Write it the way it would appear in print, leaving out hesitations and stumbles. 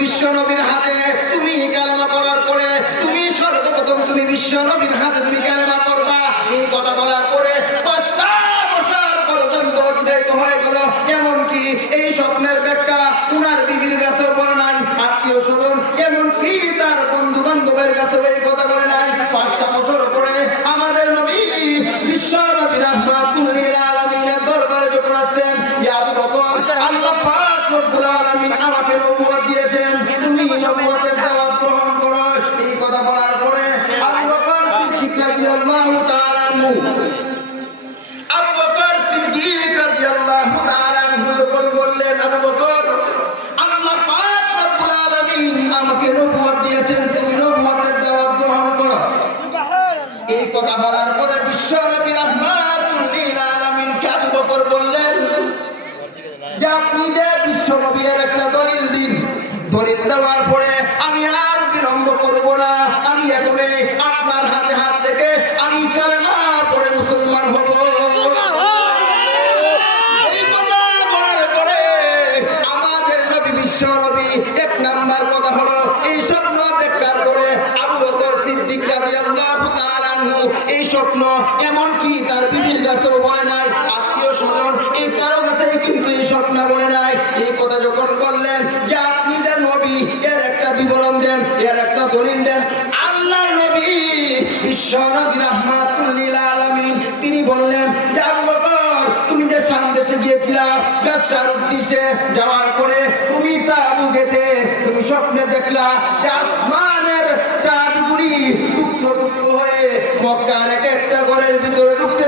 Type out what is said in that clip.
বিশ্বনবীর হাতে তুমি কালেমা পড়ার পরে তুমি সর্বপ্রথম তুমি বিশ্বনবীর হাতে তুমি কালেমা পড়বা। এই কথা বলার পরে 10টা বছর পর্যন্ত অতিবাহিত হয়ে গেল। এমনকি এই স্বপ্নের ব্যাখ্যা উনার বিবির কাছেও বলে নাই, আত্মীয় স্বজন এমনকি তার বন্ধু বান্ধবের কাছেও এই কথা বলে নাই। 5টা বছর পরে আমাদের নবী বিশ্বনবী রাহমাতুল লিল আলামিনের দরবারে যখন আসলেন, ইয়া আবু বকর, আল্লাহ পাক রব্বুল আলামিন আমাকে নবুয়ত দিয়েছেন, তুমি নবুয়তের দাওয়াত গ্রহণ করো। এই কথা বলার পরে আবু বকর সিদ্দিক রাদিয়াল্লাহু তাআলা আনহু যখন বললেন, আবু বকর, আল্লাহ পাক রব্বুল আলামিন আমাকে নবুয়ত দিয়েছেন, তুমি নবুয়তের দাওয়াত গ্রহণ করো। এই কথা বলার পরে বিশ্বনবী রাহমাতুল লিল আলামিন কে আবু বকর বললেন যে আপনি যে বিশ্বনবীর একটা দলিল দিন, দলিল দেওয়ার পরে আমি আর বিলম্ব করব না, আমি এখন আপনার হাতে হাত থেকে আমি কালেমা পড়ে মুসলমান হব। এই কথা বলার পরে আমাদের নবী বিশ্বনবী 1 নাম্বার কথা হলো এই স্বপ্ন দেখার পরে আবু বকর সিদ্দিক রাদিয়াল্লাহু তাআলা আনহু এই স্বপ্ন এমনকি তার বিবির কাছেও বলে নাই, আত্মীয় স্বজন এই কারো কাছে কিন্তু এই স্বপ্ন বলে নাই। এই কথা যখন বললেন যে আপনি যে নবী এর একটা বিবরণ দেন, এর একটা দলিল দেন, আল্লাহর নবী বিশ্বনবী রাহমাতুল লিল আলামিন তিনি বললেন যে আবু বকর, তুমি যে শাম দেশে গিয়েছিলা ব্যবসার উদ্দেশ্যে, যাওয়ার পরে তুমি তাবুকেতে তুমি স্বপ্নে দেখলা যে আসমানের চাঁদগুলি টুকরো টুকরো হয়ে মক্কার এক একটা ঘরের ভিতরে ঢুকতে